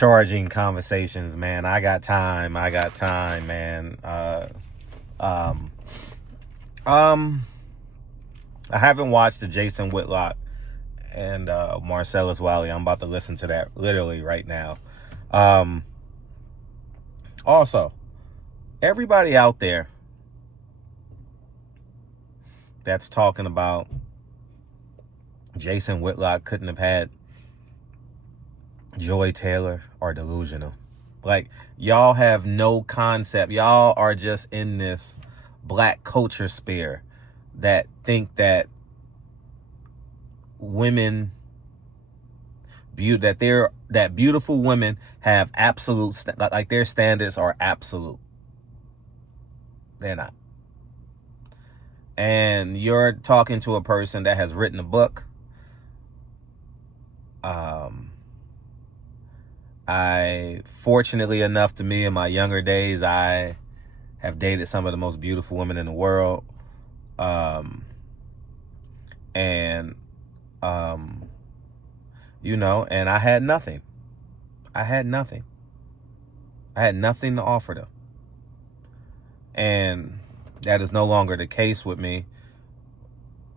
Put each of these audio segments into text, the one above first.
charging conversations, man. I got time, man. Um, I haven't watched the Jason Whitlock and Marcellus Wiley. I'm about to listen to that literally right now. Also, everybody out there that's talking about Jason Whitlock couldn't have had Joy Taylor are delusional. Like, y'all have no concept. Y'all are just in this black culture sphere that think that women that beautiful women have absolute, like their standards are absolute. They're not. And you're talking to a person that has written a book. Fortunately enough to me, in my younger days, I have dated some of the most beautiful women in the world. And I had nothing. I had nothing to offer them. And that is no longer the case with me.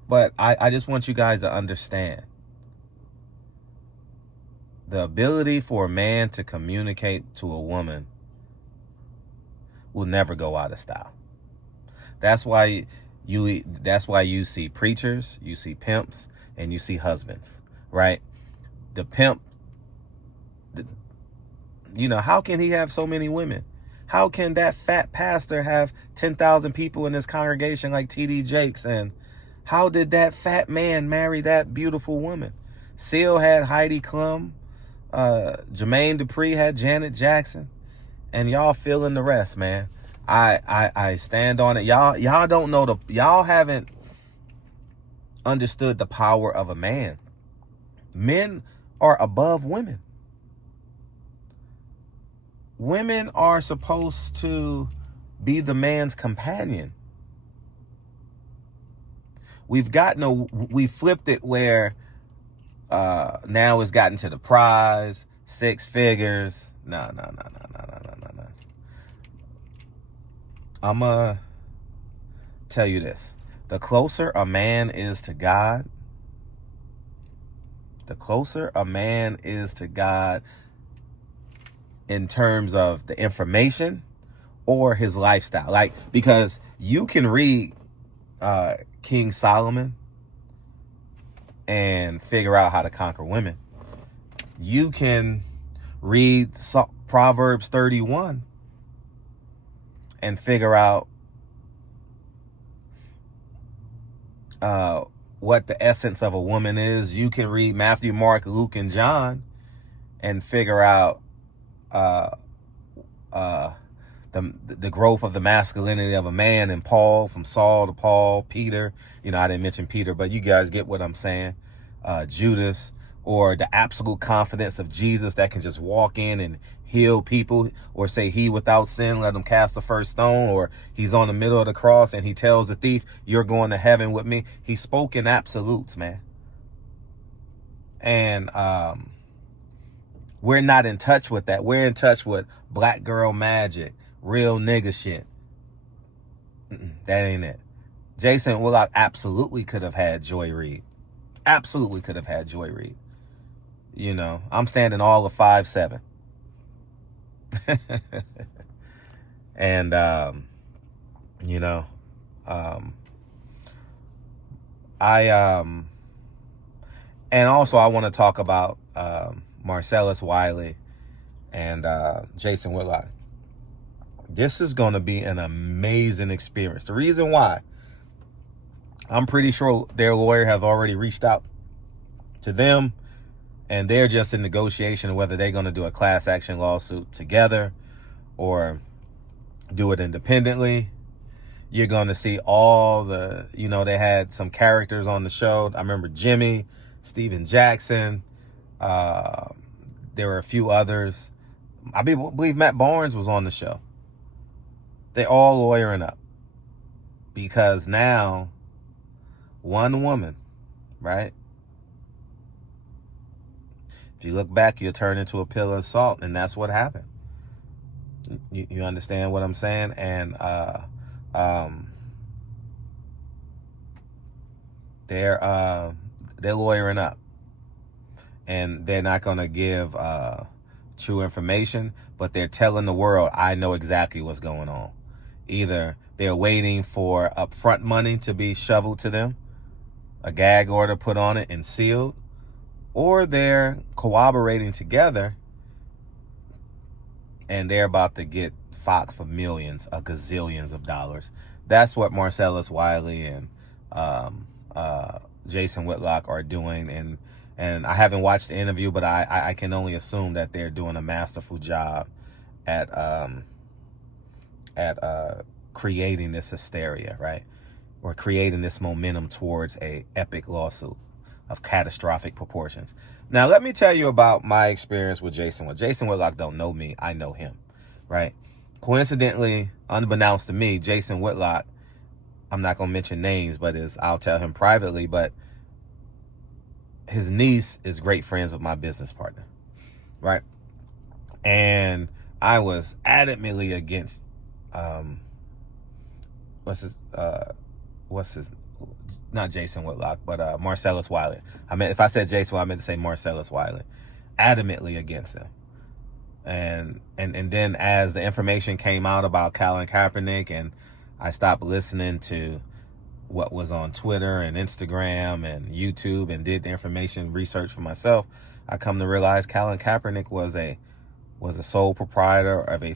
But I just want you guys to understand. The ability for a man to communicate to a woman will never go out of style. That's why you see preachers, you see pimps, and you see husbands, right? The pimp, how can he have so many women? How can that fat pastor have 10,000 people in his congregation like T.D. Jakes? And how did that fat man marry that beautiful woman? Seal had Heidi Klum. Jermaine Dupri had Janet Jackson. And y'all feeling the rest, man. I stand on it. Y'all don't know y'all haven't understood the power of a man. Men are above women. Women are supposed to be the man's companion. We flipped it where now it's gotten to the prize, 6 figures. No. I'ma tell you this. The closer a man is to God, in terms of the information or his lifestyle. Like, because you can read King Solomon and figure out how to conquer women. You can read Proverbs 31 and figure out what the essence of a woman is. You can read Matthew, Mark, Luke, and John and figure out the growth of the masculinity of a man, and Paul, from Saul to Paul, Peter, I didn't mention Peter, but you guys get what I'm saying. Judas, or the absolute confidence of Jesus that can just walk in and heal people, or say he without sin, let him cast the first stone, or he's on the middle of the cross and he tells the thief, you're going to heaven with me. He spoke in absolutes, man. And we're not in touch with that. We're in touch with black girl magic, real nigga shit. That ain't it. Jason Whitlock absolutely could have had Joy Reid. Absolutely could have had Joy Reid. I'm standing all of 5'7". And, and also I want to talk about Marcellus Wiley and Jason Whitlock. This is going to be an amazing experience. The reason why, I'm pretty sure their lawyer has already reached out to them, and they're just in negotiation of whether they're going to do a class action lawsuit together or do it independently. You're going to see all the, they had some characters on the show. I remember Jimmy, Steven Jackson. There were a few others. I believe Matt Barnes was on the show. They're all lawyering up because now one woman, right? If you look back, you'll turn into a pillar of salt, and that's what happened. You understand what I'm saying? And they're lawyering up, and they're not going to give true information, but they're telling the world, I know exactly what's going on. Either they're waiting for upfront money to be shoveled to them, a gag order put on it and sealed, or they're cooperating together and they're about to get Fox for millions, a gazillions of dollars. That's what Marcellus Wiley and Jason Whitlock are doing. And I haven't watched the interview, but I can only assume that they're doing a masterful job at creating this hysteria, right? Or creating this momentum towards a epic lawsuit of catastrophic proportions. Now, let me tell you about my experience with Jason Whitlock. Jason Whitlock don't know me. I know him, right? Coincidentally, unbeknownst to me, Jason Whitlock, I'm not going to mention names, but I'll tell him privately, but his niece is great friends with my business partner, right? And I was adamantly against, not Jason Whitlock, but Marcellus Wiley. If I said Jason, I meant to say Marcellus Wiley. Adamantly against him. And then as the information came out about Colin Kaepernick, and I stopped listening to what was on Twitter and Instagram and YouTube and did the information research for myself, I come to realize Colin Kaepernick was a sole proprietor of a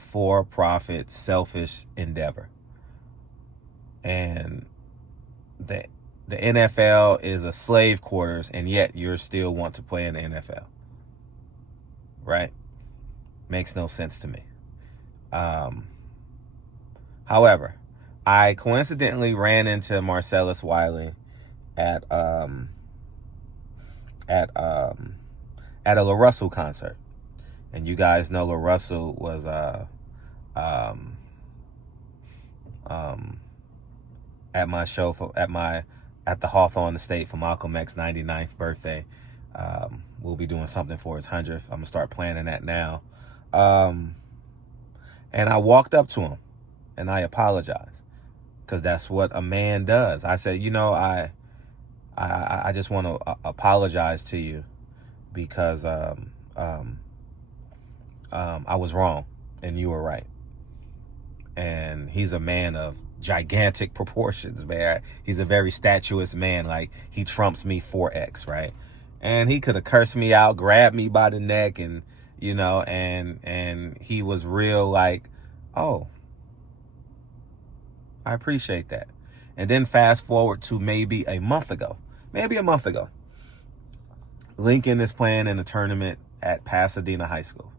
for-profit selfish endeavor. And the NFL is a slave quarters, and yet you still want to play in the NFL, right? Makes no sense to me. However, I coincidentally ran into Marcellus Wiley at a La Russell concert, and you guys know La Russell was at my show at the Hawthorne Estate for Malcolm X's 99th birthday. We'll be doing something for his 100th. I'm gonna start planning that now. And I walked up to him and I apologized, because that's what a man does. I said, I just want to apologize to you because I was wrong and you were right. And he's a man of gigantic proportions, man. He's a very statuesque man. Like, he trumps me 4x, right? And he could have cursed me out, grabbed me by the neck, and and he was real like, oh, I appreciate that. And then fast forward to maybe a month ago, Lincoln is playing in a tournament at Pasadena High School.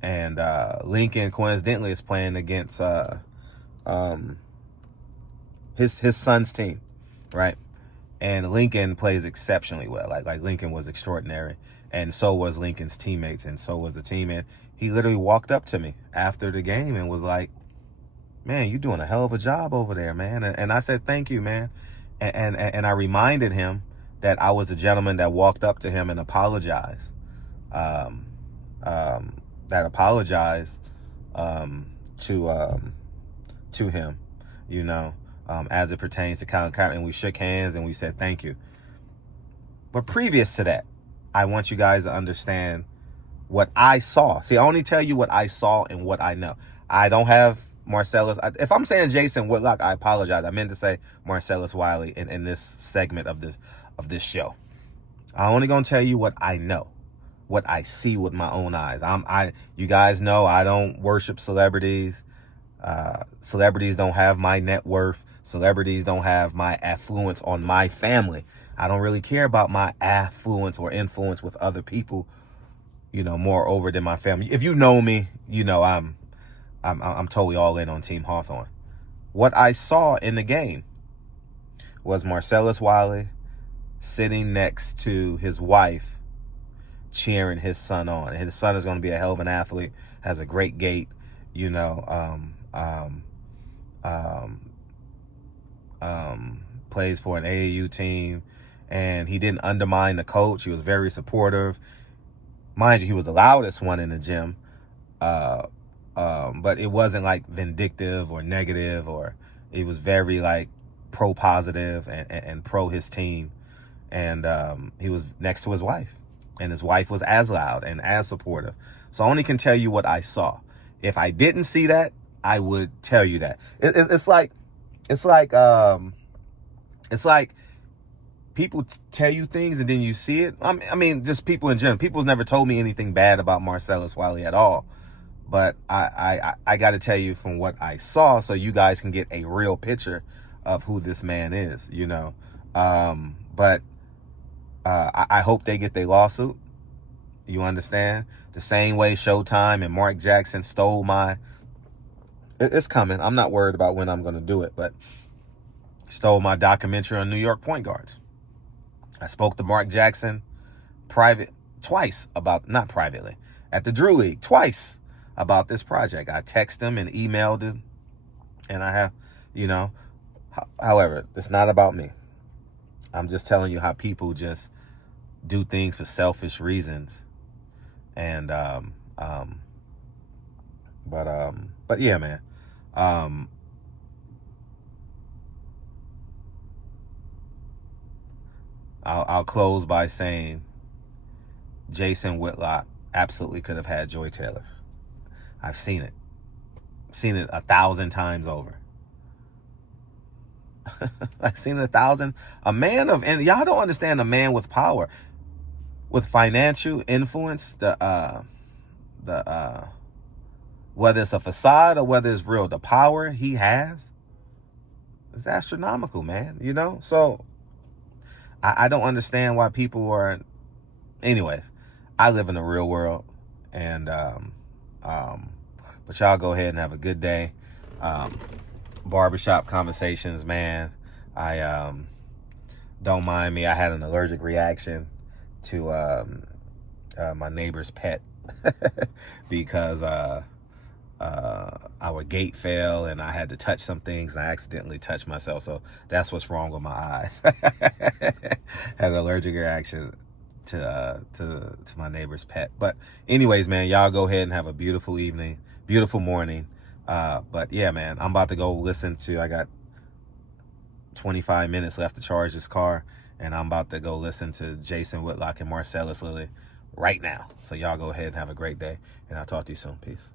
And Lincoln coincidentally is playing against his son's team, right? And Lincoln plays exceptionally well. Like Lincoln was extraordinary, and so was Lincoln's teammates, and so was the team. And he literally walked up to me after the game and was like, "Man, you're doing a hell of a job over there, man." And I said, "Thank you, man." And I reminded him that I was the gentleman that walked up to him and apologized. To him, as it pertains to Colin Kaepernick, and we shook hands and we said thank you. But previous to that, I want you guys to understand what I saw. See, I only tell you what I saw and what I know. I don't have Marcellus. If I'm saying Jason Whitlock, I apologize. I meant to say Marcellus Wiley in this segment of this show. I'm only gonna tell you what I know, what I see with my own eyes. You guys know I don't worship celebrities. Celebrities don't have my net worth. Celebrities don't have my affluence on my family. I don't really care about my affluence or influence with other people, moreover than my family. If you know me, I'm totally all in on Team Hawthorne. What I saw in the game was Marcellus Wiley sitting next to his wife, cheering his son on. And his son is going to be a hell of an athlete, has a great gait, plays for an AAU team, and he didn't undermine the coach. He was very supportive. Mind you, he was the loudest one in the gym. But it wasn't like vindictive or negative, or it was very like pro positive and pro his team. And he was next to his wife, and his wife was as loud and as supportive. So I only can tell you what I saw. If I didn't see that, I would tell you that. It's like people tell you things and then you see it. I mean, just people in general. People's never told me anything bad about Marcellus Wiley at all. But I got to tell you from what I saw, so you guys can get a real picture of who this man is, you know. But I hope they get their lawsuit. You understand? The same way Showtime and Mark Jackson stole my... It's coming. I'm not worried about when I'm going to do it, but stole my documentary on New York point guards. I spoke to Mark Jackson twice about, not privately, at the Drew League, twice about this project. I texted him and emailed him, and I have, you know, however, it's not about me. I'm just telling you how people just do things for selfish reasons. And, but yeah, man. I'll close by saying Jason Whitlock absolutely could have had Joy Taylor. I've seen it. Seen it 1,000 times over. I've seen it 1,000. A man of, and y'all don't understand, a man with power, with financial influence, whether it's a facade or whether it's real, the power he has is astronomical, man. You know, so I don't understand why people are. Anyways, I live in the real world, and but y'all go ahead and have a good day. Barbershop conversations, man. I don't mind me. I had an allergic reaction to my neighbor's pet because our gate fell and I had to touch some things and I accidentally touched myself. So that's what's wrong with my eyes. Had an allergic reaction to my neighbor's pet. But anyways, man, y'all go ahead and have a beautiful evening, beautiful morning. But yeah, man, I'm about to go listen to, I got 25 minutes left to charge this car, and I'm about to go listen to Jason Whitlock and Marcellus Wiley right now. So y'all go ahead and have a great day, and I'll talk to you soon. Peace.